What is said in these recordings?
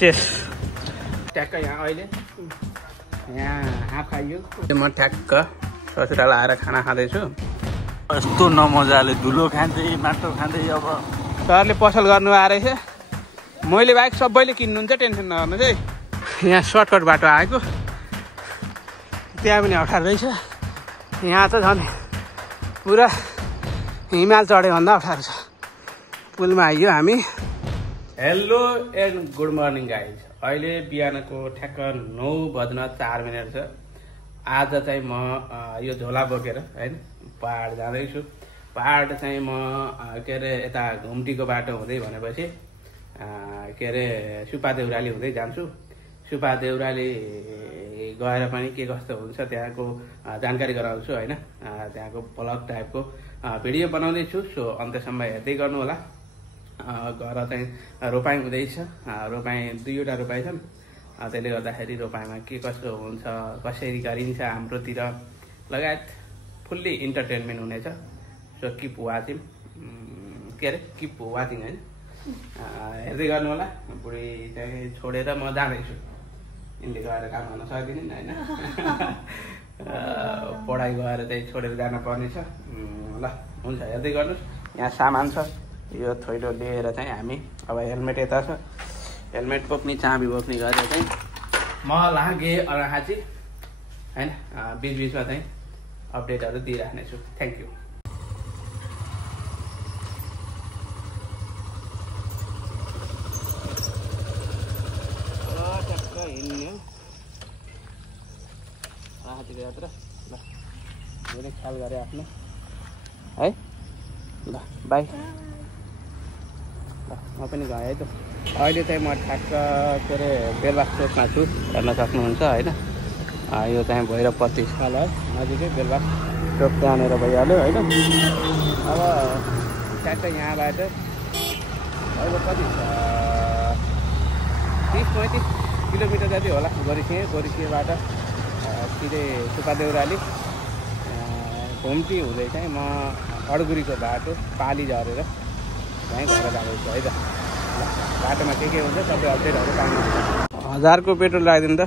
Chess ट्याक्क यहाँ अहिले यहाँ हाफ खाइयो म ठ्याक्क ससुराल आएर खाना खाँदैछु यस्तो नमजाले धुलो खाँदै माटो खाँदै अब सरले पसल गर्नु आएछ मैले बाइक सबैले किन्नुहुन्छ टेन्सन नगर्नुहोस् है यहाँ सर्टकट बाटो आएको त्यहाँ पनि अप्ठ्यारो रहेछ यहाँ त झन् पुरा हिमाल चढ्यो भन्दा अप्ठ्यारो छ पुलमा आइयो हामी hello and good morning guys अहिले बिहानको ठ्याक्क 9:04 छ आज चाहिँ म यो झोला बोकेर हैन पहाड जाँदैछु पहाड चाहिँ म के अरे यता घुम्टीको बाटो हुँदै भनेपछि के अरे सुपा देउराली हुँदै जान्छु सुपा देउराली गएर पनि के कस्तो हुन्छ त्यहाँको जानकारी गराउँछु हैन त्यहाँको ब्लग टाइपको भिडियो बनाउँदैछु सो अन्त्यसम्म हेर्दै गर्नु होला घर चाहिँ रोपाइँ हुँदैछ रोपाइँ 2वटा रोपाइँ छन् त्यसले गर्दाखेरि रोपाइँमा के कस्तो हुन्छ कसरी गरिन्छ हाम्रोतिर लगायत फुल्ली इन्टरटेनमेन्ट हुनेछ सो किप वाचिङ के अरे किप वाचिङ हैन हेर्दै गर्नु होला बुढी चाहिँ छोडेर म जाँदैछु यिनले गएर काम गर्न सक्दिनन् हैन पढाइ गएर चाहिँ छोडेर जान पर्ने छ ल हुन्छ हेर्दै गर्नुहोस् यहाँ सामान छ यो थैलो लिएर चाहिँ हामी अब हेलमेट यता छ हेलमेट बोक्ने चाबी बोक्ने गरेर चाहिँ म लागेँ अराहाची हैन बिचबिचमा चाहिँ अपडेटहरू दिइराख्नेछु थ्याङ्क यू हिँड्ने राहाटीको यात्रा ल धेरै ख्याल गरे आफ्नो है ल बाई ल म पनि गएँ है त अहिले चाहिँ म ठ्याक्क के अरे बेलबास चोकमा छु हेर्न सक्नुहुन्छ होइन यो चाहिँ भैरवपट्टि स्थल है नजिकै बेलबास चोक त्यहाँनिर भइहाल्यो होइन अब ठ्याक्क यहाँबाट अहिले कति 30-35 किलोमिटर जति होला गोरीसिंहबाट सिधै सुपा देउराली घुम्ती हुँदै चाहिँ म अडगुरीको बाटो पाली झरेर त्यहीँ घर जाँदैछु है त बाटोमा के हुन्छ सबै अपडेटहरू पाउनुहुन्छ 1000 को पेट्रोल राखिदिनु त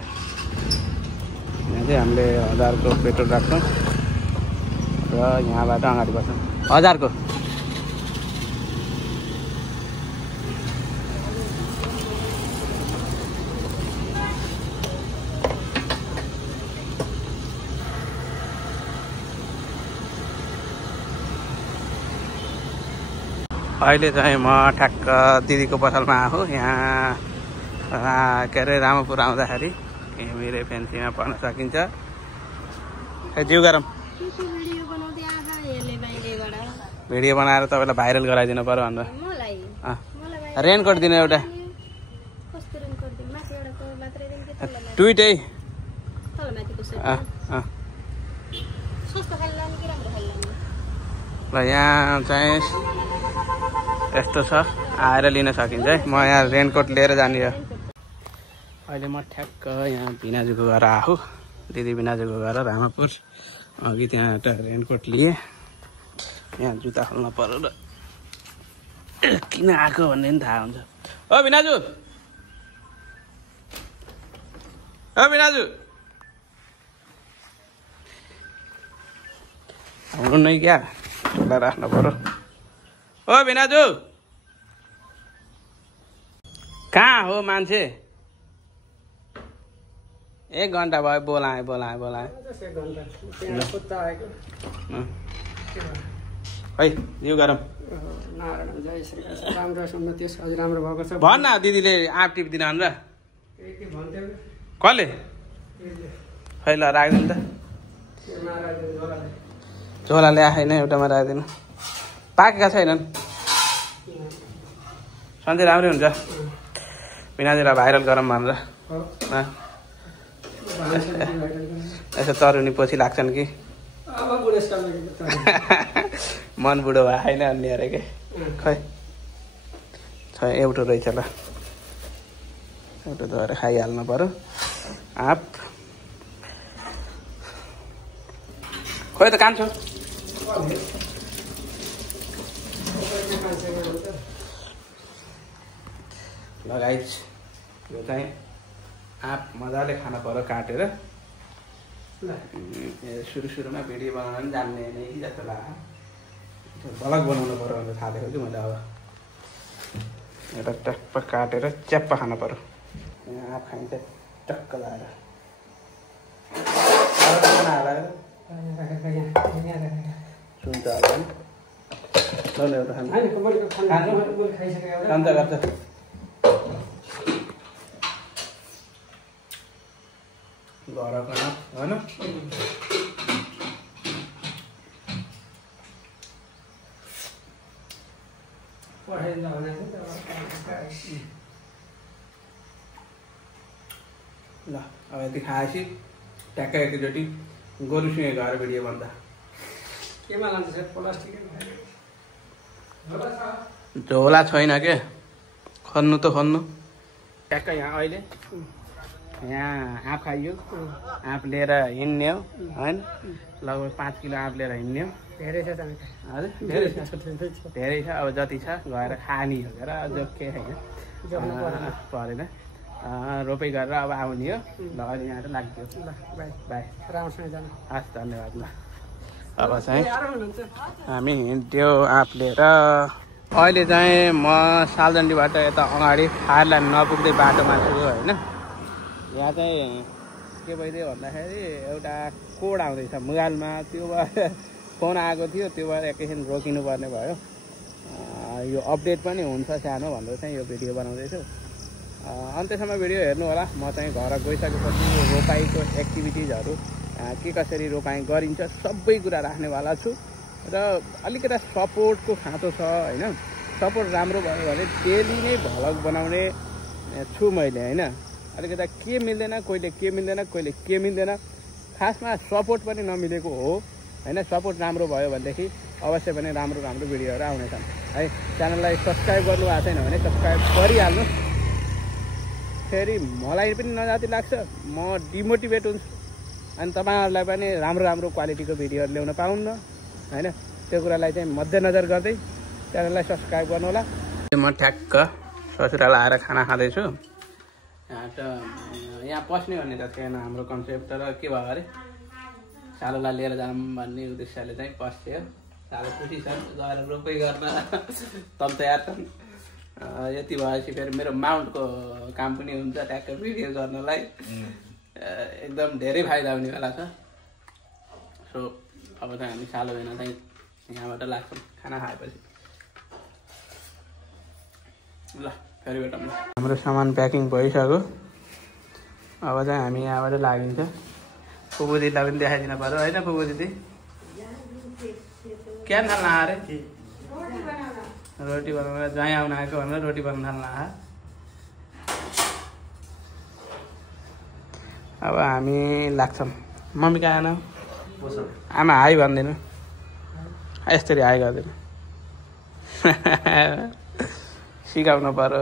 यहाँ चाहिँ हामीले 1000 को पेट्रोल राख्छौँ र यहाँबाट अगाडि बस्छौँ 1000 को अहिले चाहिँ म ठ्याक्क दिदीको पसलमा आएको यहाँ के अरे रामपुर आउँदाखेरि मेरो फेन्सीमा पढ्न सकिन्छ जिउ गरम भिडियो बनाएर तपाईँलाई भाइरल गराइदिनु पर्यो भनेर रेनकोट दिनु एउटा ट्विट है ल यहाँ चाहिँ यस्तो छ आएर लिन सकिन्छ है म यहाँ रेनकोट लिएर जाने हो अहिले म ठ्याक्क यहाँ भिनाजुको घर आएको दिदी भिनाजुको घर रामापुर अघि त्यहाँ एउटा रेनकोट लिएँ यहाँ जुत्ता खोल्न पर्यो र किन आएको भन्ने पनि थाहा हुन्छ ओ भिनाजु हुनु नै क्या झोला राख्नु पर्यो ओ भिनाजु कहाँ हो मान्छे 1 घन्टा भयो बोलाएँ खै जिउ गरम भन्न दिदीले आँप टिपिदिनु भनेर कसले खै ल राखिदिनु त झोला ल्याए छैन एउटामा राखिदिनु पाकेका छैनन् सधैँ राम्रै हुन्छ भिनाजुलाई भाइरल गरौँ भनेर यसो तरुनी पछि लाग्छन् कि मन बुढो भए होइन अन्य अरे के खै छ एउटा रहेछ ल एउटा धोएर खाइहाल्नु पर्यो आँप खोइ त कान्छो लगाइज यो चाहिँ आँप मजाले खान पर्यो काटेर। सुरुमा भिडियो बनाउन पनि जान्ने नै जस्तो लाग्यो। भलग बनाउनु पर्यो भनेर थालेको कि मैले। अब एउटा टक्क काटेर च्याप्प खान पर्यो। यहाँ आँप खाइन्छ टक्क लाएर सुन्छ होला नि। एउटा खान्छ गर्छ घरको होइन। ल अब यति खाएपछि ट्याक्कै एकैचोटि गोरुसँग गएर भिडियो भन्दा केमा लान्छ सर? प्लास्टिक झोला छैन के खन्नु त खन्नु। ट्याक्कै यहाँ अहिले यहाँ आँप खाइयो। आँप लिएर हिँड्ने हो होइन। लगभग 5 किलो आँप लिएर हिँड्ने हो। धेरै छ हजुर धेरै छ। अब जति छ गएर खाने हो र जो के होइन परेन। रोपाइ गरेर अब आउने हो। ल अहिले यहाँ त लाग्थ्यो। ल बाई बाई राम्रोसँग जानु। हस् धन्यवाद। ल अब चाहिँ हामी हिँड्यो आँप लिएर। अहिले चाहिँ म सालजन्डीबाट यता अगाडि फायरल्यान्ड नपुग्दै बाटोमा छु होइन। यहाँ चाहिँ के भइदियो भन्दाखेरि एउटा कोड आउँदैछ मोबाइलमा। त्यो भएर फोन आएको थियो। त्यो भएर एकैछिन रोकिनु पर्ने भयो। यो अपडेट पनि हुन्छ सानो भनेर चाहिँ यो भिडियो बनाउँदैछु। अन्त्यसम्म भिडियो हेर्नु होला। म चाहिँ घर गइसकेपछि रोपाइको एक्टिभिटिजहरू के कसरी रोपाइ गरिन्छ सबै कुरा राख्नेवाला छु। र अलिकति सपोर्टको खाँचो छ होइन। सपोर्ट राम्रो भयो भने डेली नै भ्लग बनाउने छु मैले होइन। अलिकति के मिल्दैन, कहिले के मिल्दैन, कहिले के मिल्दैन। खासमा सपोर्ट पनि नमिलेको हो होइन। सपोर्ट राम्रो भयो भनेदेखि अवश्य पनि राम्रो राम्रो भिडियोहरू आउनेछन् है। च्यानललाई सब्सक्राइब गर्नु भएको छैन भने सब्सक्राइब गरिहाल्नु। फेरि मलाई पनि नजाति लाग्छ, म डिमोटिभेट हुन्छु। अनि तपाईँहरूलाई पनि राम्रो राम्रो क्वालिटीको भिडियोहरू ल्याउन पाउन्न होइन। त्यो कुरालाई चाहिँ मध्यनजर गर्दै च्यानललाई सब्सक्राइब गर्नु होला। म ठ्याक्क ससुराल आएर खाना खाँदैछु। यहाँ पस्ने भन्ने त थिएन हाम्रो कन्सेप्ट। तर के भयो अरे सालोलाई लिएर जाऊँ भन्ने उद्देश्यले चाहिँ पस्थ्यो। सालो खुसी छ गएर रोपाइ गर्न तब तयार छन्। यति भएपछि फेरि मेरो माउन्टको काम पनि हुन्छ ट्याक्क भिडियो गर्नलाई। एकदम धेरै फाइदा हुनेवाला छ। सो अब चाहिँ हामी सालो बिना चाहिँ यहाँबाट लाग्छौँ खाना खाएपछि। ल फेरि भेटौँ। हाम्रो सामान प्याकिङ भइसक्यो। अब चाहिँ हामी यहाँबाट लागिन्छ। फुपू दिदीलाई पनि देखाइदिनु पर्यो होइन। फुपू दिदी क्या थाल्न आयो अरे? रोटी बनाउन ज्वाइँ आउन आएको भनेर रोटी बनाउन थाल्न आयो। अब हामी लाग्छौँ। मम्मी कहाँ आएन? आमा हाई भन्दिनँ। यसरी हाई गर्दैन। सिकाउनु पर्यो।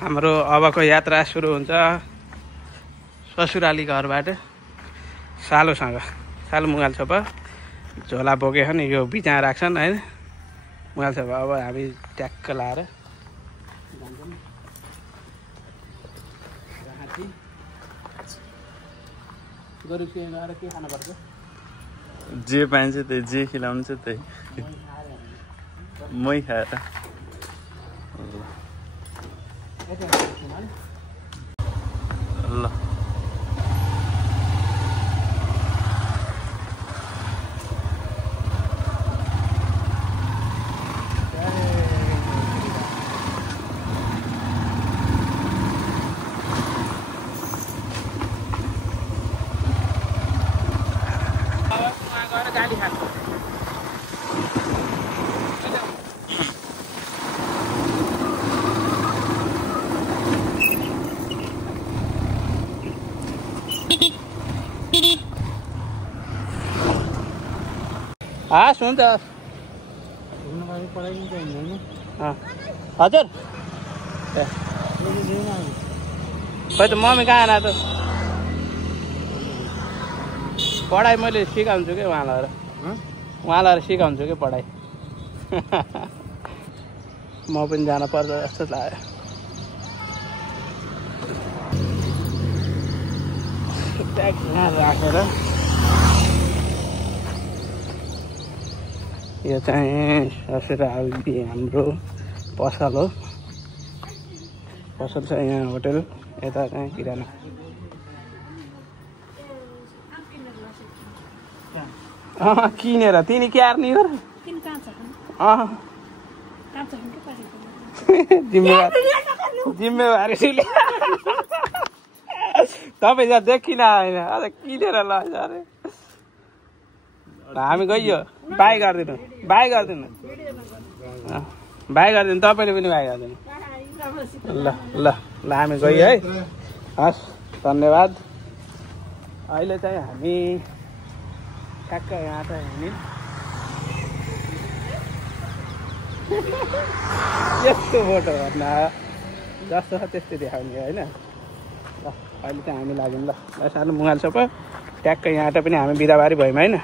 हाम्रो अबको यात्रा सुरु हुन्छ ससुराली घरबाट सालोसँग। सालो मुगाल छोपा झोला बोकेको नि यो बिचमा राख्छन् होइन। मुगाल छोपा अब हामी ट्याक्क लाएर जान्छौँ। गोरु के गएर के खानुपर्छ? जे पाइन्छ त्यही, जे खिलाउनु छ त्यही मै खाएर। ल गाडी खान्छ। हस् हुन्छ। हजुर खै त मम्मी कहाँ आएन त? पढाइ मैले सिकाउँछु कि उहाँलाई सिकाउँछु कि पढाइ। म पनि जान पर्छ जस्तो लाग्यो। यहाँ राखेर यो चाहिँ ससुराली हाम्रो पसल हो। पसल छ यहाँ होटल, यता चाहिँ किराना। किनेर तिनी क्यार्ने हो र? जिम्मेवारी तपाईँ यहाँ देखिन होइन, अझ किनेर लैछ अरे। हामी गइयो, बाई गरिदिनु, बाई गरिदिनु, बाई गरिदिनु, तपाईँले पनि बाई गरिदिनु। ल ल ल हामी गइयो है। हस्, धन्यवाद। अहिले चाहिँ हामी ठ्याक्क यहाँ चाहिँ हामी यस्तो फोटो भर्न जस्तो छ त्यस्तै देखाउने होइन। ल अहिले चाहिँ हामी लाग्यौँ। ल सानो मुगाल सप ट्याक्क यहाँ त पनि हामी बिदाबारी भयौँ होइन।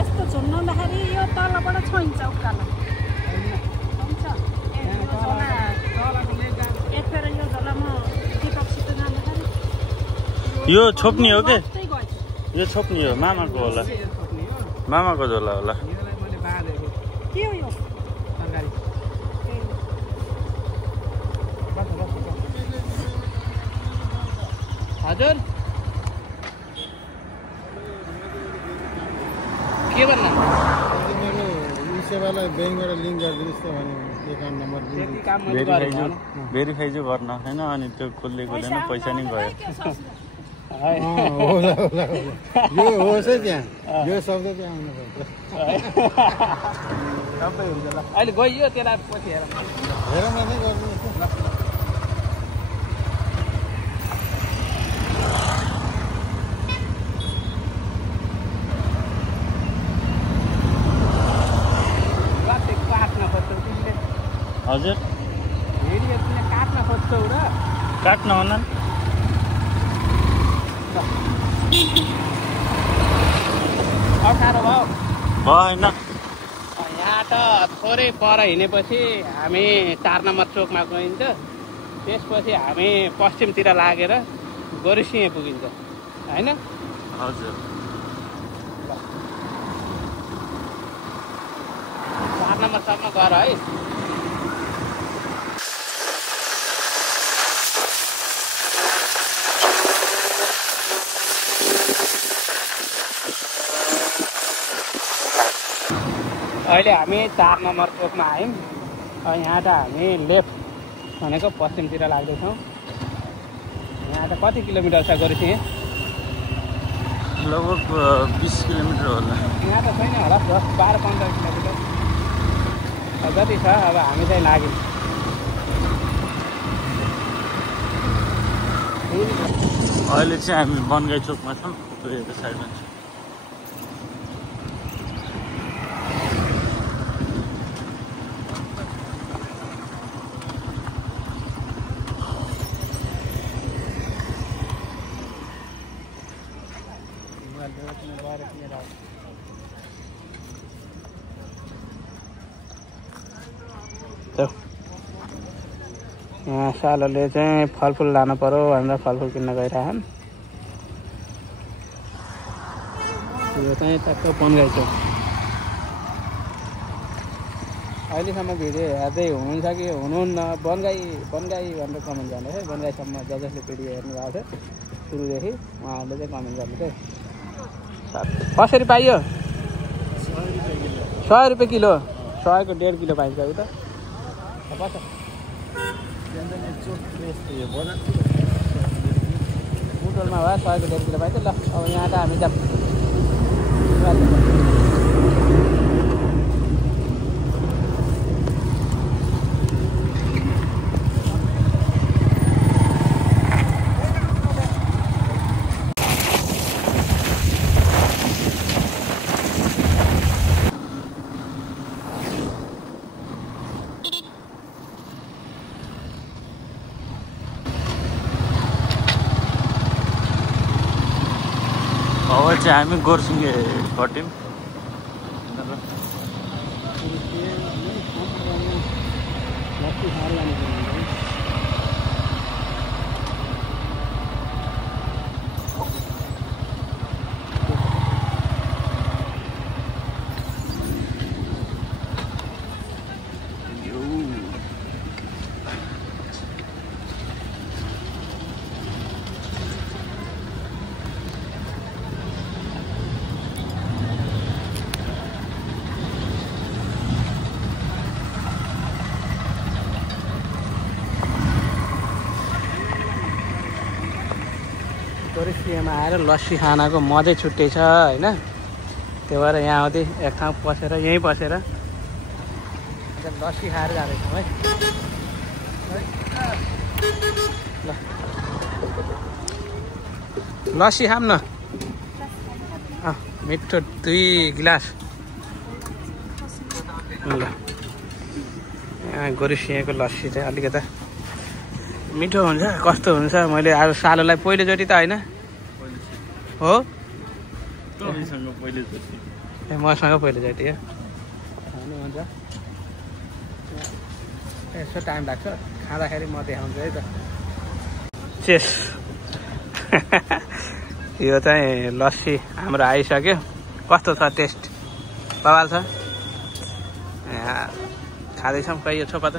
यस्तो झुन्नाउँदाखेरि यो तलबाट छोइन्छ उकालो हुन्छ। यतिखेर यो झोलामा दिपकसित जाँदाखेरि यो छोप्ने हो के? यो छोप्ने हो मामाको होला, मामाको झोला होला। के हो यो? हजुर के भन्नु? मेरो सेवालाई ब्याङ्कबाट लिङ्क गरिदिनुहोस् त भने एकाउन्ट नम्बर भेरिफाई चाहिँ गर्न होइन, अनि त्यो कसले कसले पैसा नि गयो। यो होस् है त्यहाँ, यो शब्द त्यहाँ आउनुपर्छ। सबै हुन्छ। ल अहिले गइयो त्यसलाई पछि हेरौँ। हेरौँ नै गरिदिनुहोस् न। हजुर काट्न खोज्छौ र? काट्न होला अप्ठ्यारो भयो भएन। यहाँ त थोरै पर हिँडेपछि हामी 4 नम्बर चोकमा गइन्छ। त्यसपछि हामी पश्चिमतिर लागेर गोरुसिंह पुगिन्छ होइन। हजुर 4 नम्बरसम्म गर है। अहिले हामी 4 नम्बर चोकमा आयौँ। यहाँ त हामी लेफ्ट भनेको पश्चिमतिर लाग्दैछौँ। यहाँ त कति किलोमिटर छ गोरुसिंह? लगभग 20 किलोमिटर होला। यहाँ त छैन होला, 10-12-15 किलोमिटर जति छ। अब हामी चाहिँ लाग्यौँ। अहिले चाहिँ हामी बनगाई चोकमा छौँ, त्यो साइडमा छ। यहाँ सालोले चाहिँ फलफुल लानु पर्यो भनेर फलफुल किन्न गइरहेछन्। यो चाहिँ टक्क बनगाई चोक। अहिलेसम्म भिडियो हेर्दै हुनुहुन्छ कि हुनुहुन्न? बनगाई भनेर कमेन्ट गर्नुहोस् है। बनगाईसम्म जसले भिडियो हेर्नु भएको छ सुरुदेखि उहाँहरूले चाहिँ कमेन्ट गर्नुहोस् है। कसरी पाइयो? 100 रुपियाँ किलो। 100 को 1.5 किलो पाइन्छ उता। बुटोलमा भयो 100 को 1.5 किलो पाइन्छ। ल अब यहाँ त हामी अब चाहिँ हामी गोरुसिंह कट्यौँ। लस्सी खाएर जानु पर्ने। गोरुसियामा आएर लस्सी खानाको मजै छुट्टै छ होइन। त्यो भएर यहाँ आउँदै एक ठाउँ पसेर यहीँ बसेर लस्सी खाएर जाँदैछौँ है। ल लस्सी खाऊँ न। मिठो 2 गिलास। ल यहाँ गोरुसियाको लस्सी चाहिँ अलिकता मिठो हुन्छ कस्तो हुन्छ। मैले आज सालोलाई पहिलोचोटि त होइन हो मसँग पहिलोचोटि हो हुन्छ। यसो टाइम लाग्छ खाँदाखेरि म देखाउँछु है त। चेस यो चाहिँ लस्सी हाम्रो आइसक्यो। कस्तो छ टेस्ट? बवाल छ। यहाँ खाँदैछौँ। खै यो छोपा त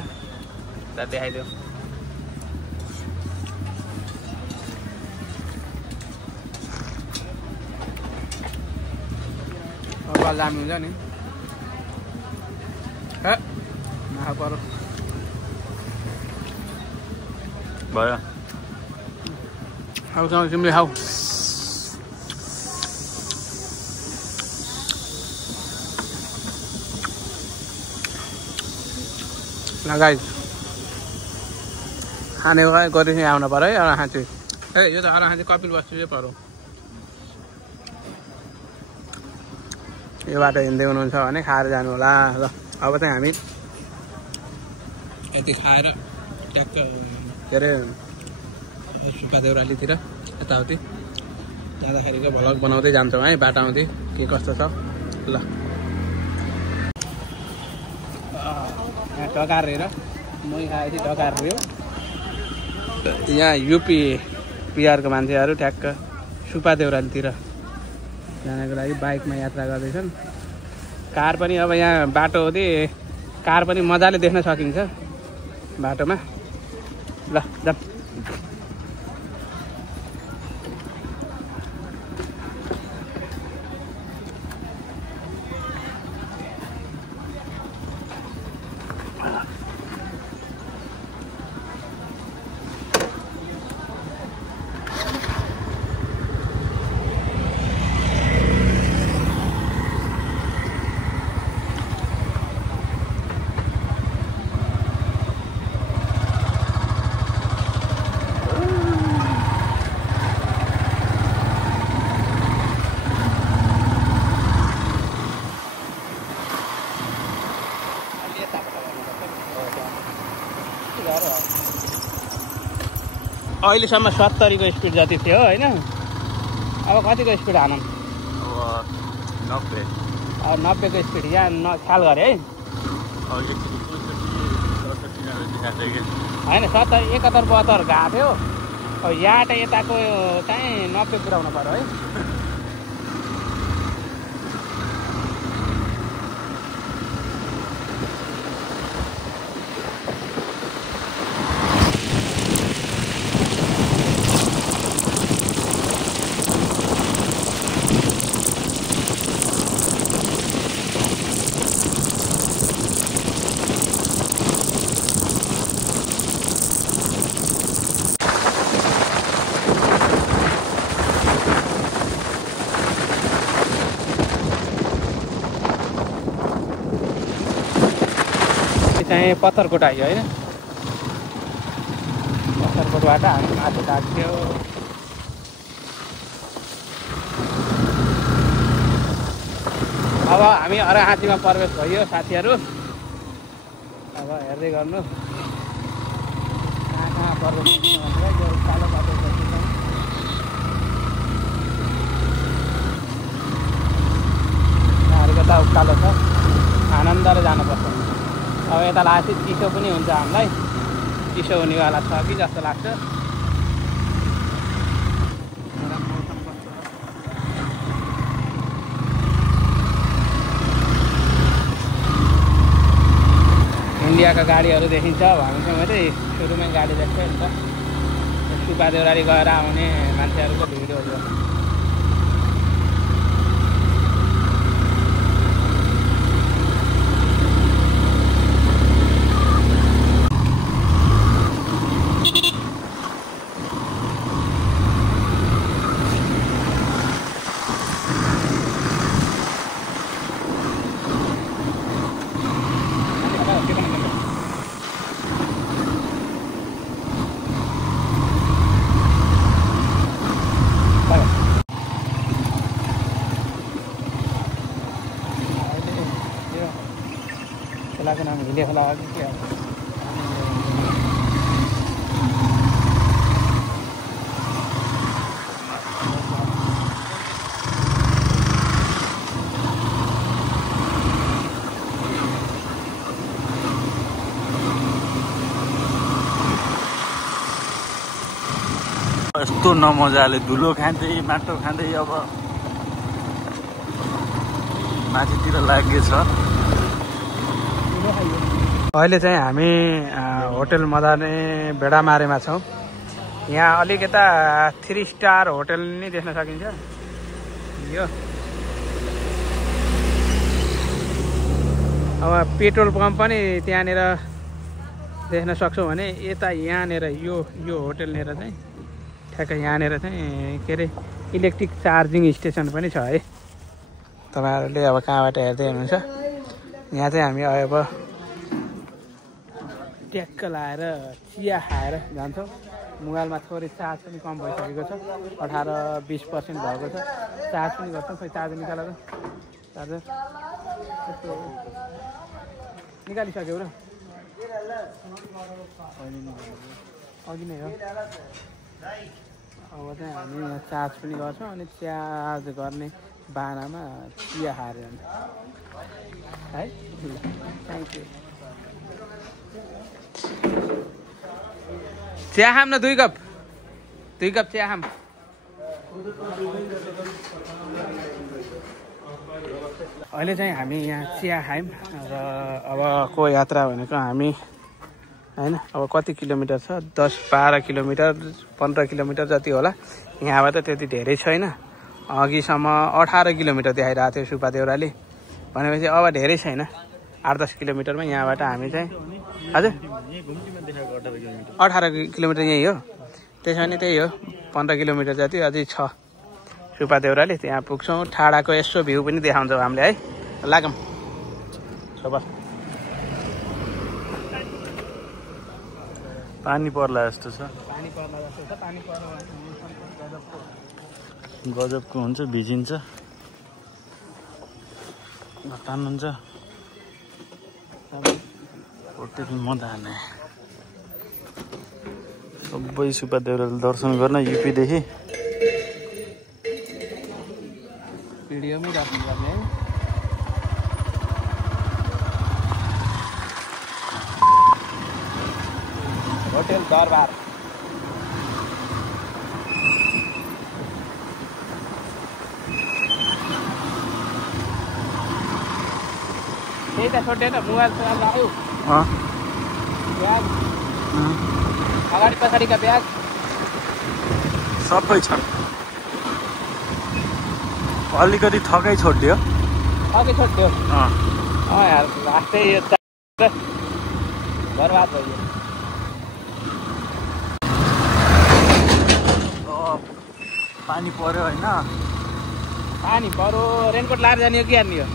देखाइदियो। दामी हुन्छ नि नखा परो भयो। खाऊ तिमीले खाऊ। लगाइ खाने गरेपछि आउनु पर्यो है। अराखाँची यो त अराखाँची कपिल बस्ती चाहिँ पर्यो। यो बाटो हिँड्दै हुनुहुन्छ भने खाएर जानु होला। ल अब चाहिँ हामी यति खाएर ट्याक्क के अरे सुब्बा देउरालीतिर यताउति जाँदाखेरिको भ्लग बनाउँदै जान्छौँ है। बाटो आउँदै के कस्तो छ। ल यहाँ टकार हेर मै खाएपछि टकार रह्यो। यहाँ युपी बिहारको मान्छेहरू ठ्याक्क सुब्बा देउरालीतिर जानको लागि बाइकमा यात्रा गर्दैछन्। कार पनि अब यहाँ बाटो हुँदै कार पनि मजाले देख्न सकिन्छ बाटोमा। ल जाऊ। अहिलेसम्म 70 को स्पिड जति थियो होइन। अब कतिको स्पिड हानौँ? अब 90 को स्पिड यहाँ ख्याल गरे है। होइन 70 71 72 गएको थियो। अब यहाँ त यताको चाहिँ 90 पुऱ्याउनु पर्यो है। चाहिँ पत्थरकोट आयो होइन। पत्थरकोटबाट हामी माथि लाग्थ्यो। अब हामी अराखाँचीमा प्रवेश भयो साथीहरू। अब हेर्दै गर्नु कहाँ कहाँ प्रवेश भनेर कालो बाटो यहाँहरूको त उकालो छ। आनन्दले जानुपर्छ। अब यता लाग्छ चिसो पनि हुन्छ हामीलाई चिसो हुनेवाला छ कि जस्तो लाग्छ इन्डियाका गाडीहरू देखिन्छ हामीसँग चाहिँ सुरुमै गाडी देख्छ नि त सुब्बा देउराली गएर आउने मान्छेहरूको भिडहरू खोलाको नाम हिले खोला हो कि के हो यस्तो नमजाले धुलो खाँदै माटो खाँदै अब माथितिर लागेछ अहिले चाहिँ हामी होटल मदाने भेडामारेमा छौँ यहाँ अलिक यता 3 स्टार होटल नै देख्न सकिन्छ यो अब पेट्रोल पम्प पनि त्यहाँनिर देख्न सक्छौँ भने यता यहाँनिर यो होटलनिर चाहिँ ठ्याक्कै यहाँनिर चाहिँ के अरे इलेक्ट्रिक चार्जिङ स्टेसन पनि छ है तपाईँहरूले अब कहाँबाट हेर्दै हुनुहुन्छ यहाँ चाहिँ हामी अब ट्याक्क लाएर चिया खाएर जान्छौँ मोबाइलमा थोरै चार्ज पनि कम भइसकेको छ 18-20% भएको छ चार्ज पनि गर्छौँ खोइ चार्ज निकालेर चार्जर यस्तो निकालिसक्यो र अघि नै हो अब चाहिँ हामी यहाँ चार्ज पनि गर्छौँ अनि चार्ज गर्ने बाहनामा चिया खाएर जान्छ है थ्याङ्क यू चिया खाम न 2 कप चिया खाम अहिले चाहिँ हामी यहाँ चिया खायौँ र अबको यात्रा भनेको हामी हैन अब कति किलोमिटर छ 10-12 किलोमिटर 15 किलोमिटर जति होला यहाँबाट त्यति धेरै छैन अघिसम्म 18 किलोमिटर देखाइरहेको थियो सुब्बा देउराले भनेपछि अब धेरै छैन 8-10 किलोमिटरमा यहाँबाट हामी चाहिँ हजुर 18 किलोमिटर यही हो त्यसो भने त्यही हो 15 किलोमिटर जति अझै छ सुब्बा देउराले त्यहाँ पुग्छौँ ठाडाको यसो भ्यू पनि देखाउँछौँ हामीले है लागौँ सोबा पानी पर्ला जस्तो छ पानी पर्ला जस्तो छ पानी पर्ला गजबको हुन्छ भिजिन्छ तान्नुहुन्छ होटेल मदाने सबै सुब्बा देउराले दर्शन गर्न युपीदेखि भिडियोमै राख्नुपर्ने है होटल दरबार त्यही त छोडेन मोबाइल आयो ब्याग अगाडि पछाडिका ब्याग सबै छ अलिकति थकै छोडिदियो अघि छोड्थ्यो यार लास्टै यो बर्बाद भयो पानी पर्यो होइन पानी पऱ्यो रेनकोट लाएर जाने हो कि हान्ने हो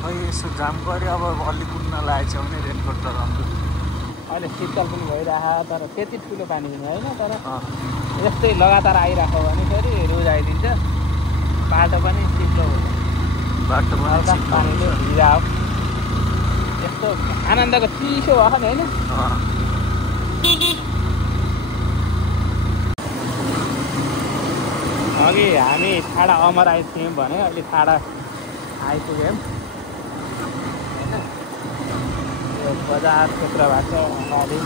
खै यसो जाम गऱ्यो अब अलि कुद्न लागेको छ भने रेनकोट त राम्रो अहिले शीतल पनि भइरहेको तर त्यति ठुलो पानी पनि होइन तर यस्तै लगातार आइरहेको भने फेरि रुज आइदिन्छ बाटो पनि चिप्लो हुन्छ बाटोमा हल्का पानीले भिजा हो यस्तो आनन्दको चिसो भएको नि होइन अघि हामी ठाडा अमर आइपुग्यौँ भने अहिले ठाडा आइपुग्यौँ बजार क्षेत्रबाट अगाडि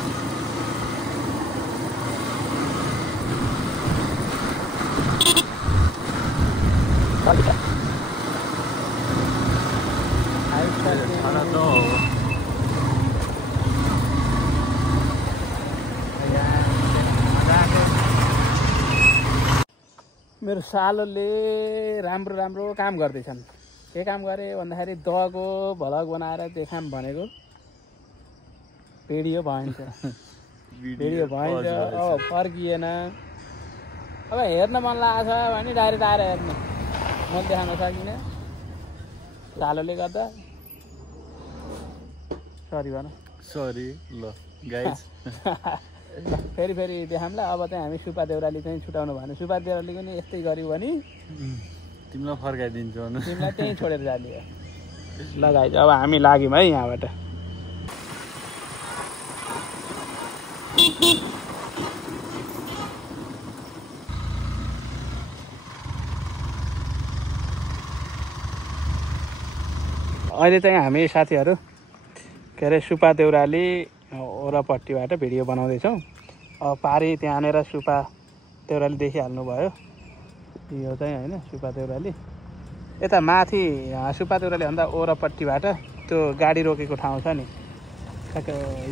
मेरो सालोले राम्रो राम्रो काम गर्दैछन्। के काम गरे भन्दाखेरि दहको भ्लग बनाएर देखाम भनेको भिडियो भएछ। भिडियो भएछ अब फर्किएन। अब हेर्न मन लागेको छ भने डाइरेक्ट आएर हेर्ने, म देखाउन सकिनँ सालोले गर्दा। सरी भन। सरी ल गाइज। फेरि देखाउँला। अब चाहिँ हामी सुपा देउराली चाहिँ छुटाउनु भने सुपा देउराली पनि यस्तै गर्यो भने तिमीलाई फर्काइदिन्छु। तिमीलाई त्यहीँ छोडेर जाने लगाइ। अब हामी लाग्यौँ है यहाँबाट। अहिले चाहिँ हामी साथीहरू के अरे सुपा देउराली ओरापट्टिबाट भिडियो बनाउँदैछौँ। अब पारी त्यहाँनिर सुपा देउराली देखिहाल्नुभयो। यो चाहिँ होइन सुपा देउराली। यता माथि सुपा देउराली भन्दा ओरापट्टिबाट त्यो गाडी रोकेको ठाउँ छ नि,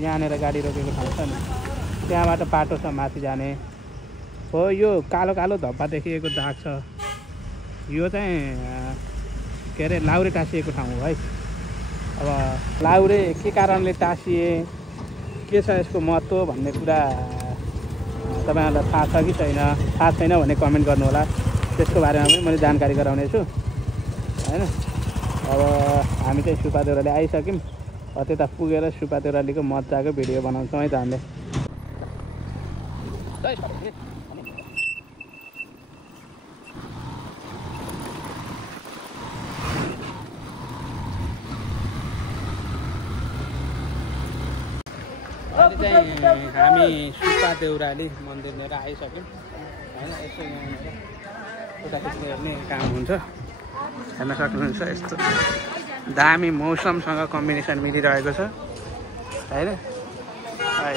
यहाँनिर गाडी रोकेको ठाउँ छ नि, त्यहाँबाट बाटो छ माथि जाने हो। यो कालो कालो धब्बा देखिएको दाग छ, यो चाहिँ के अरे लाउरे टाँसिएको ठाउँ हो है। अब लाउरे के कारणले टाँसिए, के छ यसको महत्त्व भन्ने कुरा तपाईँहरूलाई थाहा छ कि छैन, थाहा छैन भने कमेन्ट गर्नु होला। त्यसको बारेमा पनि मैले जानकारी गराउने छु होइन। अब हामी चाहिँ सुपा देउराली आइसक्यौँ। त्यता पुगेर सुपा देउरालीको मजाको भिडियो बनाउँछौँ है त हामीले। अहिले चाहिँ हामी सुपा देउराली मन्दिरनिर आइसक्यौँ होइन। यसो यहाँनिर उता खिच्ने हेर्ने काम हुन्छ, हेर्न सक्नुहुन्छ। यस्तो दामी मौसमसँग कम्बिनेसन मिलिरहेको छ होइन।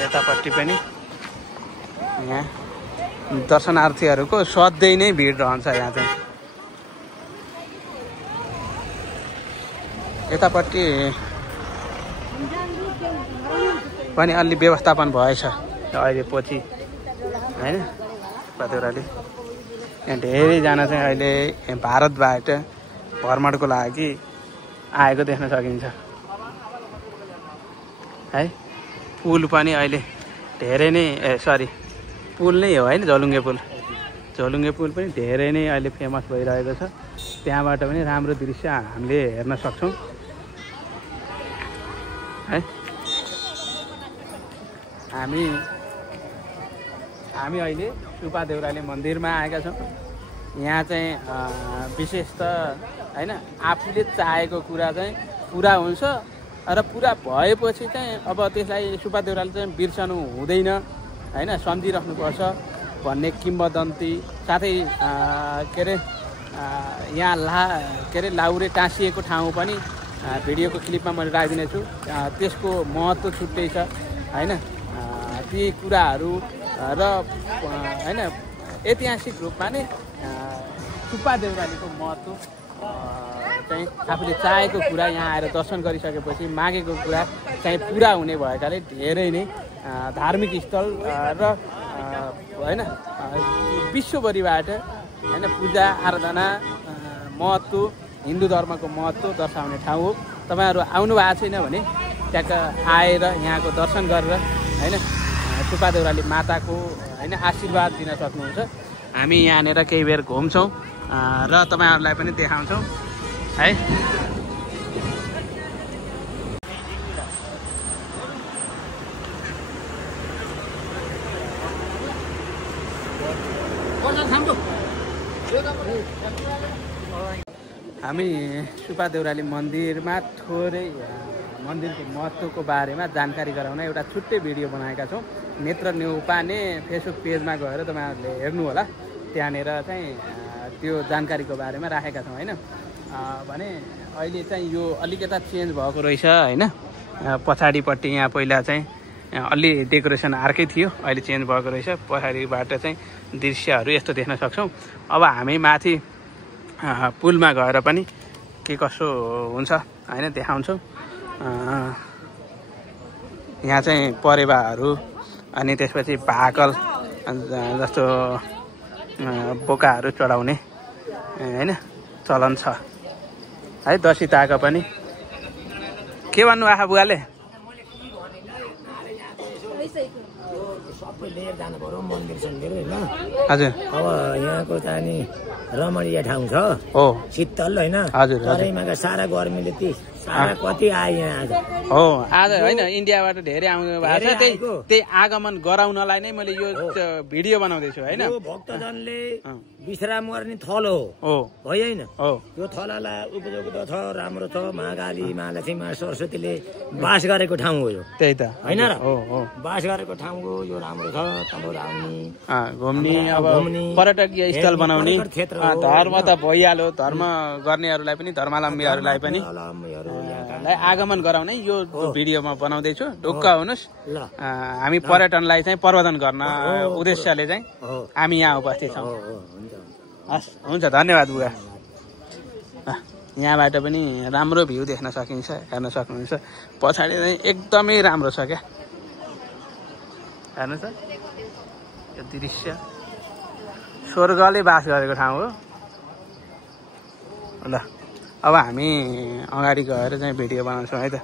यतापट्टि पनि यहाँ दर्शनार्थीहरूको सधैँ नै भिड रहन्छ। यहाँ चाहिँ यतापट्टि पनि अलि व्यवस्थापन भएछ अहिले पछि होइन। सुपा देउराली यहाँ धेरैजना चाहिँ अहिले भारतबाट भ्रमणको लागि आएको देख्न सकिन्छ है। पुल पनि अहिले धेरै नै पुल नै हो होइन, झोलुङ्गे पुल। झोलुङ्गे पुल पनि धेरै नै अहिले फेमस भइरहेको छ। त्यहाँबाट पनि राम्रो दृश्य हामीले हेर्न सक्छौँ है। हामी अहिले सुपा देउराली मन्दिरमा आएका छौँ। यहाँ चाहिँ विशेष त होइन आफूले चाहेको कुरा चाहिँ पुरा हुन्छ र पुरा भएपछि चाहिँ अब त्यसलाई सुपा देउराली चाहिँ बिर्सनु हुँदैन होइन, सम्झिराख्नुपर्छ भन्ने किम्बदन्ती। साथै के अरे यहाँ के अरे लाउरे टाँसिएको ठाउँ पनि भिडियोको क्लिपमा मैले राखिदिने छु। त्यसको महत्त्व छुट्टै छ होइन। ती कुराहरू र होइन ऐतिहासिक रूपमा नै सुपा देउरालीको महत्त्व चाहिँ आफूले चाहेको कुरा यहाँ आएर दर्शन गरिसकेपछि मागेको कुरा चाहिँ पुरा हुने भएकाले धेरै नै धार्मिक स्थल र होइन विश्वभरिबाट होइन पूजा आराधना महत्त्व, हिन्दू धर्मको महत्त्व दर्शाउने ठाउँ हो। तपाईँहरू आउनु भएको छैन भने ट्याक्क आएर यहाँको दर्शन गरेर होइन सुपा देउराली माताको होइन आशीर्वाद दिन सक्नुहुन्छ। हामी यहाँनिर केही बेर घुम्छौँ र तपाईँहरूलाई पनि देखाउँछौँ है। हामी सुपा देउराली मन्दिरमा थोरै मन्दिरको महत्त्वको बारेमा जानकारी गराउन एउटा छुट्टै भिडियो बनाएका छौँ। नेत्र न्यौपाने फेसबुक पेजमा गएर तपाईँहरूले हेर्नु होला। त्यहाँनिर चाहिँ त्यो जानकारीको बारेमा राखेका छौँ होइन। भने अहिले चाहिँ यो अलिकता चेन्ज भएको रहेछ होइन। पछाडिपट्टि यहाँ पहिला चाहिँ अलि डेकोरेसन अर्कै थियो, अहिले चेन्ज भएको रहेछ। पछाडिबाट चाहिँ दृश्यहरू यस्तो देख्न सक्छौँ। अब हामी माथि पुलमा गएर पनि के कसो हुन्छ होइन देखाउँछौँ। यहाँ चाहिँ परेवाहरू अनि त्यसपछि भाकल जस्तो बोकाहरू चढाउने होइन चलन छ है। दसी ताका पनि के भन्नु आँखा बुवाले? सबै लिएर जानु पर्यो मन्दिर सन्दिर होइन। हजुर अब यहाँको चाहिँ रमणीय ठाउँ छ हो, शीतल होइन। हजुर तराईमा सारा गर्मीले ती सारा कति आयो यहाँ आज हो। आज होइन इन्डियाबाट धेरै आउनु भएको छ, त्यही आगमन गराउनलाई नै मैले यो भिडियो बनाउँदैछु होइन। यो भक्तजनले विश्राम गर्ने थल हो है होइन। यो थललाई उपयुक्त छ, राम्रो छ। महाकाली महालक्ष्मी मा सरस्वतीले बास गरेको ठाउँ हो यो, त्यही त होइन र? बास गरेको ठाउँ हो यो, राम्रो छ। तपाईँ आउने घुम्ने अब पर्यटकीय स्थल बनाउने धर्म त भइहाल्यो। धर्म गर्नेहरूलाई पनि धर्मावलम्बीहरूलाई पनि आगमन गराउने यो भिडियोमा बनाउँदैछु। ढुक्क हुनुहोस्। हामी पर्यटनलाई चाहिँ प्रवर्धन गर्न उद्देश्यले चाहिँ हामी यहाँ उपस्थित छौँ। हस् हुन्छ, धन्यवाद बुवा। यहाँबाट पनि राम्रो भ्यू देख्न सकिन्छ, हेर्न सक्नुहुन्छ। पछाडि चाहिँ एकदमै राम्रो छ क्या, हेर्नुहोस् यो दृश्य स्वर्गले बास गरेको ठाउँ हो। ल अब हामी अगाडि गएर चाहिँ भिडियो बनाउँछौँ है त।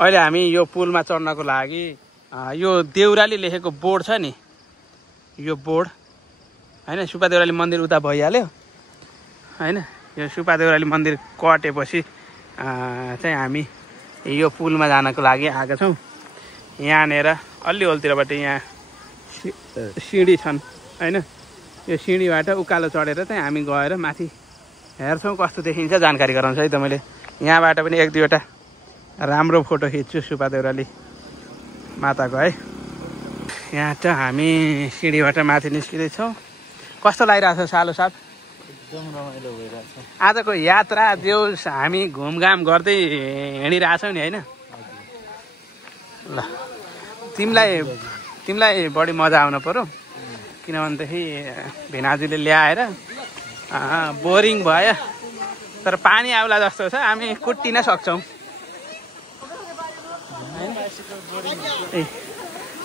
अहिले हामी यो पुलमा चढ्नको लागि यो देउराली लेखेको बोर्ड छ नि, यो बोर्ड होइन। सुपा देउराली मन्दिर उता भइहाल्यो होइन। यो सुपा देउराली मन्दिर कटेपछि चाहिँ हामी यो पुलमा जानको लागि आएका छौँ। यहाँनिर अलि ओल्तिरबाट यहाँ सिँढी छन् होइन। यो सिँढीबाट उकालो चढेर चाहिँ हामी गएर माथि हेर्छौँ कस्तो देखिन्छ, जानकारी गराउँछु है त मैले। यहाँबाट पनि एक दुईवटा राम्रो फोटो खिच्छु सुपा देउराली माताको है। यहाँ चाहिँ हामी सिँढीबाट माथि निस्किँदैछौँ। कस्तो लागिरहेको छ सालो साहब? एकदम रमाइलो भइरहेछ। आजको यात्रा जो हामी घुमघाम गर्दै हिँडिरहेछौँ नि होइन। ल तिमीलाई बढी मजा आउनु पर्यो, किनभनेदेखि भिनाजुले ल्याएर बोरिङ भयो। तर पानी आउला जस्तो छ, हामी कुट्टिन सक्छौँ।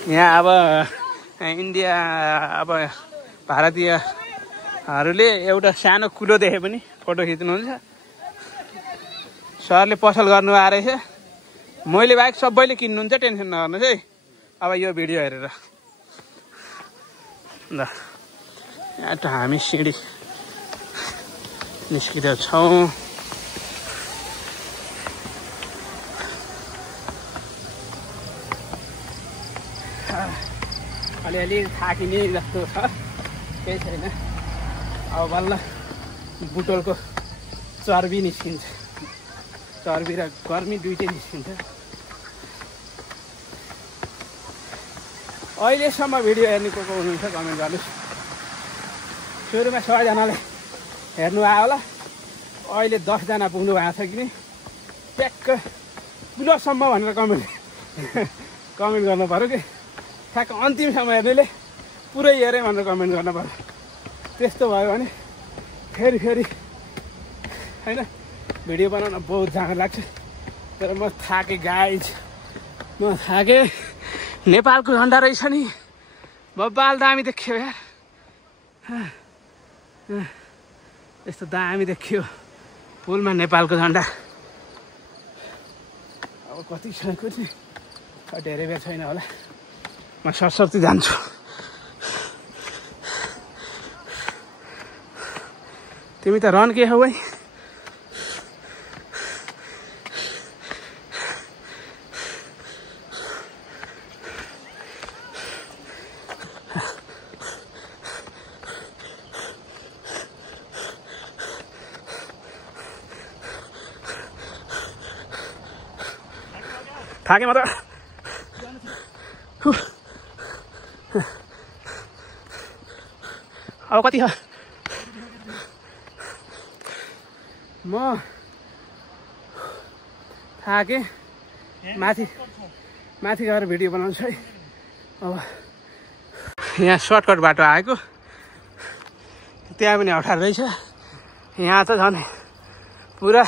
यहाँ अब इन्डिया अब भारतीयहरूले एउटा सानो कुलो देखे पनि फोटो खिच्नुहुन्छ। सरले पसल गर्नु आएको रहेछ, मैले बाहेक सबैले किन्नुहुन्छ, टेन्सन नगर्नुहोस् है। अब यो भिडियो हेरेर ल यहाँ त हामी सिँढी निस्किँदै छौँ। अलिअलि थाकिने जस्तो छ, केही छैन। अब बल्ल बुटोलको चर्बी निस्किन्छ, चर्बी र गर्मी दुइटै निस्किन्छ। अहिलेसम्म भिडियो हेर्ने को हुनुहुन्छ कमेन्ट गर्नुहोस्। सुरुमा 6 जनाले हेर्नु आयो होला, अहिले 10 जना पुग्नु भएको छ कि ट्याक्क पुलसम्म भनेर कमेन्ट गर्नु पऱ्यो कि ठ्याक्क अन्तिमसम्म हेर्नेले पुरै हेरेँ भनेर कमेन्ट गर्नु पऱ्यो। त्यस्तो भयो भने फेरि होइन भिडियो बनाउन बहुत जाँगर लाग्छ। तर म थाकेँ गाइज, म थाकेँ। नेपालको झन्डा रहेछ नि, बब्बाल दामी देखियो यार, यस्तो दामी देखियो पुलमा नेपालको झन्डा। अब कति छैको नि, धेरै बेर छैन होला। म सरसर्ती जान्छु। तिमी त रन के हौ है? थाकेँ म त। अब कति छ? म थाकेँ माथि गएर भिडियो बनाउँछु है। अब यहाँ सर्टकट बाटो आएको, त्यहाँ पनि अप्ठ्यारो रहेछ। यहाँ त झन् पुरा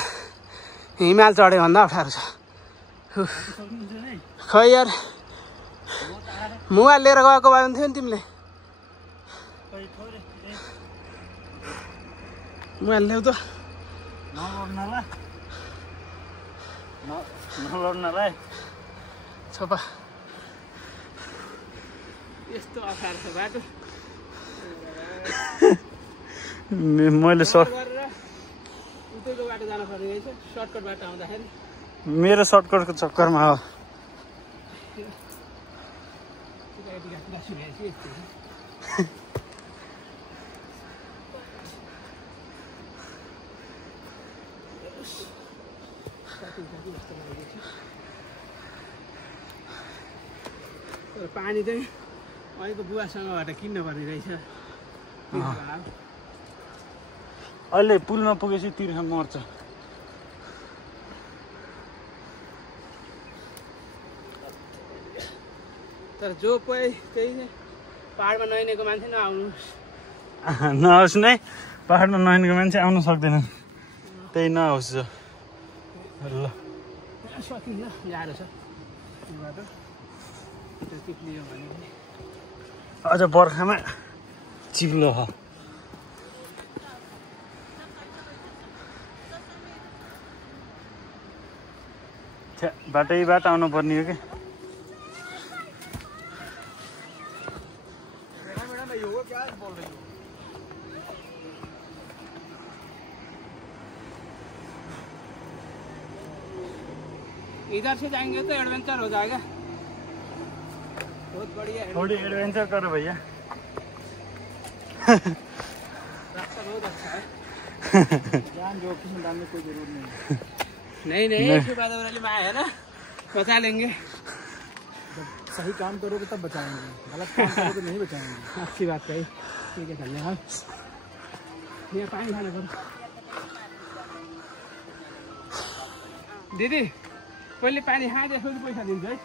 हिमाल चढ्यो भन्दा अप्ठ्यारो छ। खै यार मोबाइल लिएर गएको भए हुन्थ्यो नि तिमीले। मोबाइल ल्याउ त। नलड्नलाई छोपा यस्तो अप्ठ्यारो छ बाटो। मैले उतैको बाटो जानु पर्ने रहेछ, सर्टकट बाटो आउँदाखेरि। मेरो सर्टकटको चक्करमा हो। पानी चाहिँ अहिलेको बुवासँगबाट किन्न पर्ने रहेछ। अहिले पुलमा पुगेपछि तिर्खा मर्छ। तर जो कोही त्यही नै पाहाडमा नहिँडेको मान्छे नआउनुहोस्। नआओस् नै, पाहाडमा नहिँडेको मान्छे आउनु सक्दैन, त्यही नआओस्। ल सकिन्न, गाह्रो छ बाटो। चिप्लियो भने अझ बर्खामा चिप्लो हो। बाटैबाट आउनु पर्ने हो कि। इधर से जाएंगे तो एडवेंचर हो जाएगा, बहुत बढ़िया। थोड़ी एडवेंचर करो भैया। रास्ता बहुत अच्छा है। जान जोखिम में डालने कोई जरूरत नहीं। नहीं इसके बाद में आया ना, बचा लेंगे। सही काम करोगे तब बचाएंगे, गलत काम करोगे नहीं बचाएंगे। अच्छी बात कही। ठीक है, धन्यवाद। यहाँ पानी खाना करो दिदी। पहिले पानी खाँदै त्यसपछि पैसा दिन्छु है।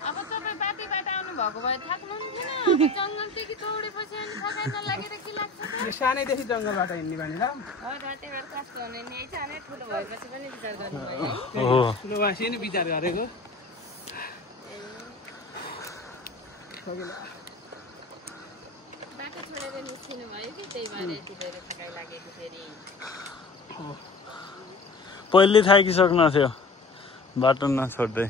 अब तपाईँ बाटीबाट आउनु भएको भए थाक्नुहुन्थेन। जङ्गलदेखि दौडेपछि अनि थकाइ नलागेर के लाग्छ त? सानैदेखि जङ्गलबाट हिँड्ने बानी ल। घाँटीबाट कस्तो हुने नि सानै ठुलो भएपछि पनि विचार गर्नुभयो है। ठुलो भएपछि नि विचार गरेको। बाटो छोडेर निस्किनु भयो कि त्यही भएर यति धेरै थकाइ लागेको फेरि। पहिले थाकिसक्नु थियो बाटो नछोड्दै।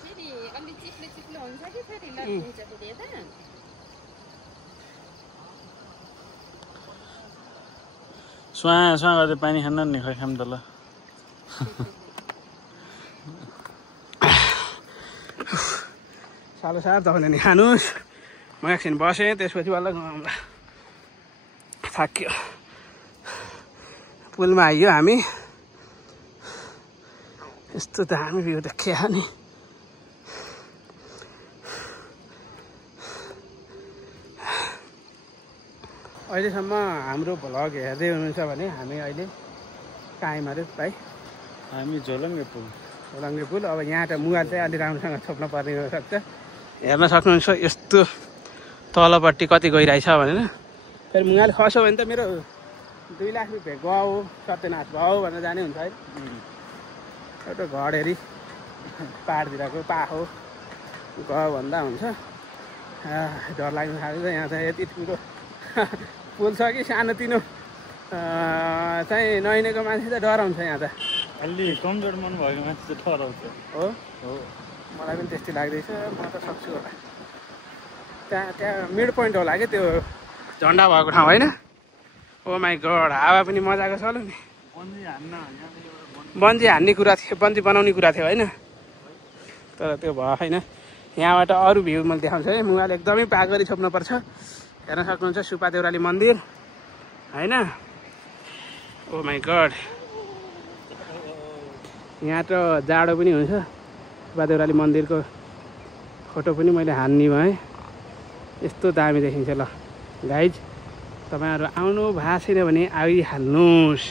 फेरि अलि चिप्लो हुन्छ कि फेरि लड्नुहुन्छ फेरि यता। स्वाँ गर्दै पानी खान नि खै खाम त ल। सालो सार तपाईँले नि खानुहोस्। म एकछिन बसेँ, त्यसपछि बल्ल गउँला। थाक्यो। पुलमा आइयो हामी। यस्तो दामी भ्यू देखिया नि। अहिलेसम्म हाम्रो भ्लग हेर्दै हुनुहुन्छ भने हामी अहिले कहाँ आइमार्यो भाइ? हामी झोलङ्गे पुल। झोलङ्गे पुल। अब यहाँ त मोबाइल चाहिँ अलि राम्रोसँग छोप्न पर्ने हुनसक्छ। हेर्न सक्नुहुन्छ यस्तो तलपट्टि कति गइरहेछ भनेर। फेरि मोबाइल खस्यो भने त मेरो 2 लाख रुपियाँ गयो, सत्यनाश भयो भनेर जाने हुन्छ है। एउटा घडेरी पाहाडतिरको पाहो गयो भन्दा हुन्छ। डर लाग्न थाल्छ। यहाँ चाहिँ यति ठुलो पुल छ कि सानोतिनो चाहिँ नहिँडेको मान्छे त डराउँछ यहाँ त। अलि कमजोर मन भएको मान्छे चाहिँ डराउँछ। हो मलाई पनि त्यस्तै लाग्दैछ। म त सक्छु होला। त्यहाँ मिड पोइन्ट होला क्या त्यो झन्डा भएको ठाउँ होइन? ओ माई गड, हावा पनि मजाको छ नि। बन्जी हान्ने कुरा थियो, बन्जी बनाउने कुरा थियो होइन? तर त्यो भयो होइन। यहाँबाट अरू भ्यू मैले देखाउँछु है। मोबाइल एकदमै पार गरी छोप्नुपर्छ। हेर्न सक्नुहुन्छ सुपा देउराली मन्दिर होइन? ओ माई गड, यहाँ त जाडो पनि हुन्छ। सुपा देउराली मन्दिरको फोटो पनि मैले हान्ने भएँ। यस्तो दामी देखिन्छ ल गाइज। तपाईँहरू आउनु भएको छैन भने आइहाल्नुहोस्।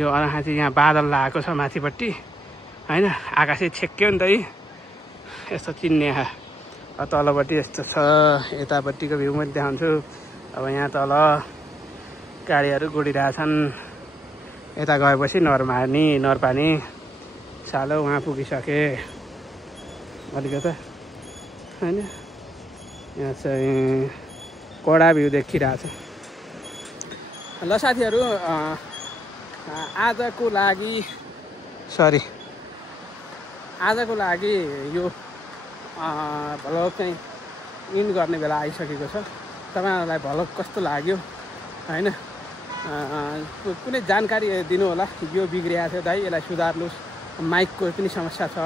यो अर्घाँची यहाँ बादल लागेको छ माथिपट्टि होइन, आकाशै छेक्क्यो नि त है, यस्तो चिन्ने तलपट्टि यस्तो छ। यतापट्टिको भ्यू पनि देखाउँछु। अब यहाँ तल गाडीहरू गुडिरहेछन्। यता गएपछि नरपानी सालो उहाँ पुगिसके अलिकता होइन। यहाँ चाहिँ कडा भ्यू देखिरहेछ। ल साथीहरू, आजको लागि यो भ्लग चाहिँ इन्ड गर्ने बेला आइसकेको छ। तपाईँहरूलाई भ्लग कस्तो लाग्यो होइन, कुनै जानकारी दिनु होला। यो बिग्रिएको थियो दाइ, यसलाई सुधार्नुहोस्। माइकको पनि समस्या छ।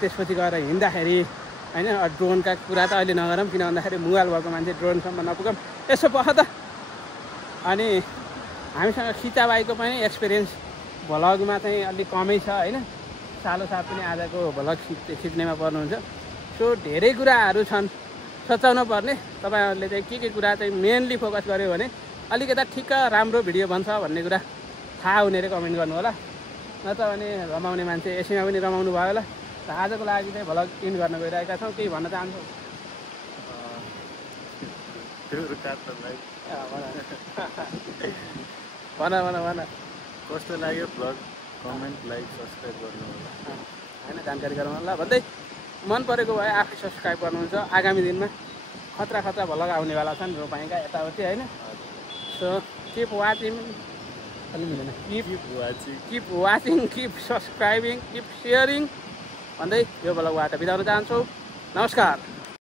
त्यसपछि गएर हिँड्दाखेरि होइन, ड्रोनका कुरा त अहिले नगरौँ, किन भन्दाखेरि मुगाल भएको मान्छे ड्रोनसम्म नपुगौँ। यसो पख त। अनि हामीसँग खिचाबाईको पनि एक्सपिरियन्स भ्लगमा चाहिँ अलिक कमै छ होइन। सालो साहब पनि आजको भ्लग खिच्नेमा पर्नुहुन्छ। सो धेरै कुराहरू छन् सचाउन पर्ने। तपाईँहरूले चाहिँ के कुरा चाहिँ मेनली फोकस गर्यो भने अलिकता ठिक्क राम्रो भिडियो बन्छ भन्ने कुरा थाहा हुनेले कमेन्ट गर्नु होला। नत्र भने रमाउने मान्छे यसैमा पनि रमाउनु भयो होला। र आजको लागि चाहिँ भ्लग इन्ड गर्न गइरहेका छौँ। केही भन्न चाहन्छौँ? भन कस्तो लाग्यो भ्लग? कमेन्ट, लाइक, सब्सक्राइब गर्नु होला होइन, जानकारी गराउनु होला भन्दै मन परेको भए आफै सब्सक्राइब गर्नुहुन्छ। आगामी दिनमा खतरा भ्लग आउनेवाला छन् रोपाइँका यताउति होइन। सो किप वाचिङ, अलि मिलेन, keep watching, keep subscribing, keep sharing भन्दै यो भ्लगबाट बिताउन चाहन्छु। नमस्कार।